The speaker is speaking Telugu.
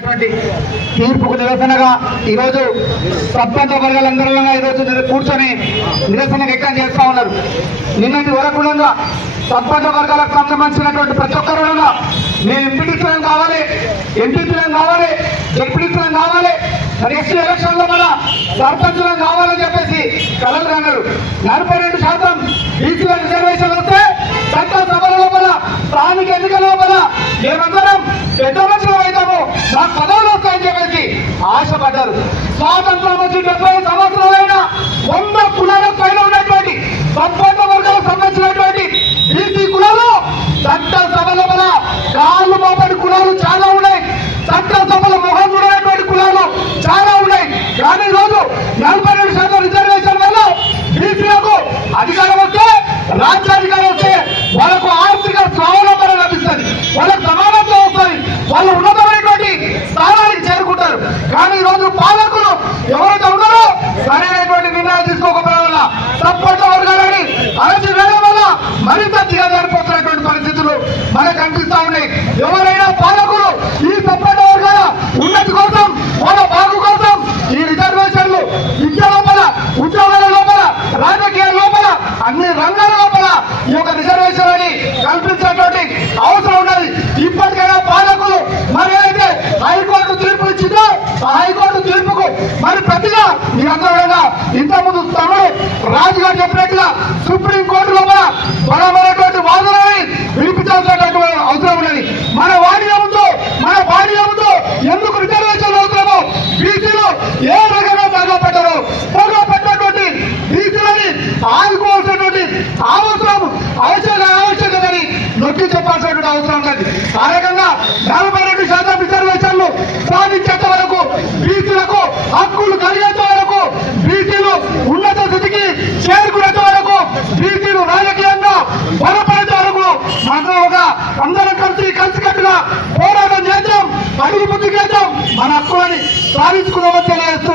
తీర్పుకు నిరసనగా ఈరోజు సర్పంచ వర్గాలందరూ ఈరోజు కూర్చొని నిరసన వ్యక్తం చేస్తూ ఉన్నారు. నిన్నటి వరకు సర్పంచ వర్గాలకు సంబంధించినటువంటి ప్రతి ఒక్కరు మేము ఎంపీటీసీలను కావాలి, ఎంపీపీలను కావాలి, జడ్పీటీసీలను కావాలి, నెక్స్ట్ ఎలక్షన్ లో మన సర్పంచులను కావాలని చెప్పేసి కలలు అన్నారు. 42% బీసీల రిజర్వేషన్ వస్తే చట్ట సభల లోపల స్థానిక ఎన్నికల లోపల మేమందరం పెద్ద మనుషులు అవుతాము, నాకు పదవులు వస్తాయని చెప్పేసి ఆశపడ్డారు. స్వాతంత్రం వచ్చి 70 సంవత్సరాలైన 100 కులాల పైన ఉన్నటువంటి సర్పంచ వర్గాలకు సంబంధించినటువంటి బీసీ కులాలు చట్ట సభల లోపల కాళ్ళు మోపడి కులాలు చాలా ఉన్నాయి, చట్ట సభల మొహం ఉన్నటువంటి కులాలు చాలా ఉన్నాయి. కానీ ఈరోజు 42% రిజర్వేషన్ వల్ల బీసీలకు అధికారం వస్తే, రాజ్యాధికారం వస్తే వాళ్ళకు ఆర్థిక స్వావలంబన లభిస్తుంది, వాళ్ళకు సమానత్వం వస్తుంది, వాళ్ళు ఉన్నతమైనటువంటి స్థానానికి చేరుకుంటారు. కానీ ఈరోజు పాలకులు ఎవరైతే ఉన్నారో సరైనటువంటి నిర్ణయాలు తీసుకోకపోవడం వల్ల సర్పంచ వర్గాలని అలసి వేయడం వల్ల మరింత దిగజారిపోతున్నటువంటి పరిస్థితులు మనకు కనిపిస్తా ఉన్నాయి. ఎవరైనా పాలకులు ఈ సర్పంచ వర్గాల ఉన్నతి కోసం, వాళ్ళ బాగు కోసం ఈ రిజర్వేషన్లు విద్య లోపల, ఉద్యోగాల లోపల, రాజకీయాల లోపల, అన్ని రంగాల లోపల ఈ యొక్క రిజర్వేషన్ అని కల్పించేటువంటి అవసరం ఉన్నది. ఇప్పటికైనా పాలకులు మరి ఏదైతే హైకోర్టు తీర్పు ఇచ్చిందో ఆ హైకోర్టు తీర్పుకు మరి ప్రతిగా మీ అందరూ ఇంతకుముందు తమ్ముడు రాజుగారు చెప్పినట్టుగా సుప్రీంకోర్టు లోపల బలమైనటువంటి వాదనని వినిపించాల్సినటువంటి అవసరం ఉన్నది. మన వాడినంతో ఎందుకు రిజర్వేషన్ అవసరమో, బీసీలు ఏ రకంగా బాగుపడ్డారో, బాగుపడ్డటువంటి బీసీలని ఆదుకోవాల్సినటువంటి ఆవశ్యకతని నొక్కి చెప్పాల్సినటువంటి అవసరం ఉన్నది. ఆ రకంగా 42% రిజర్వేషన్లు సాధించేంత వరకు, బీసీలకు హక్కులు కలిగేంత వరకు, బీసీలు ఉన్నత స్థితికి చేరుకునేంత వరకు, బీసీలు రాజకీయంగా బలపడేంత వరకు అందరం కలిసికట్టుగా పోరాటం చేద్దాం, అడుగు ముందుకు చేద్దాం, మన హక్కులని సాధించుకున్నామని తెలియజేస్తూ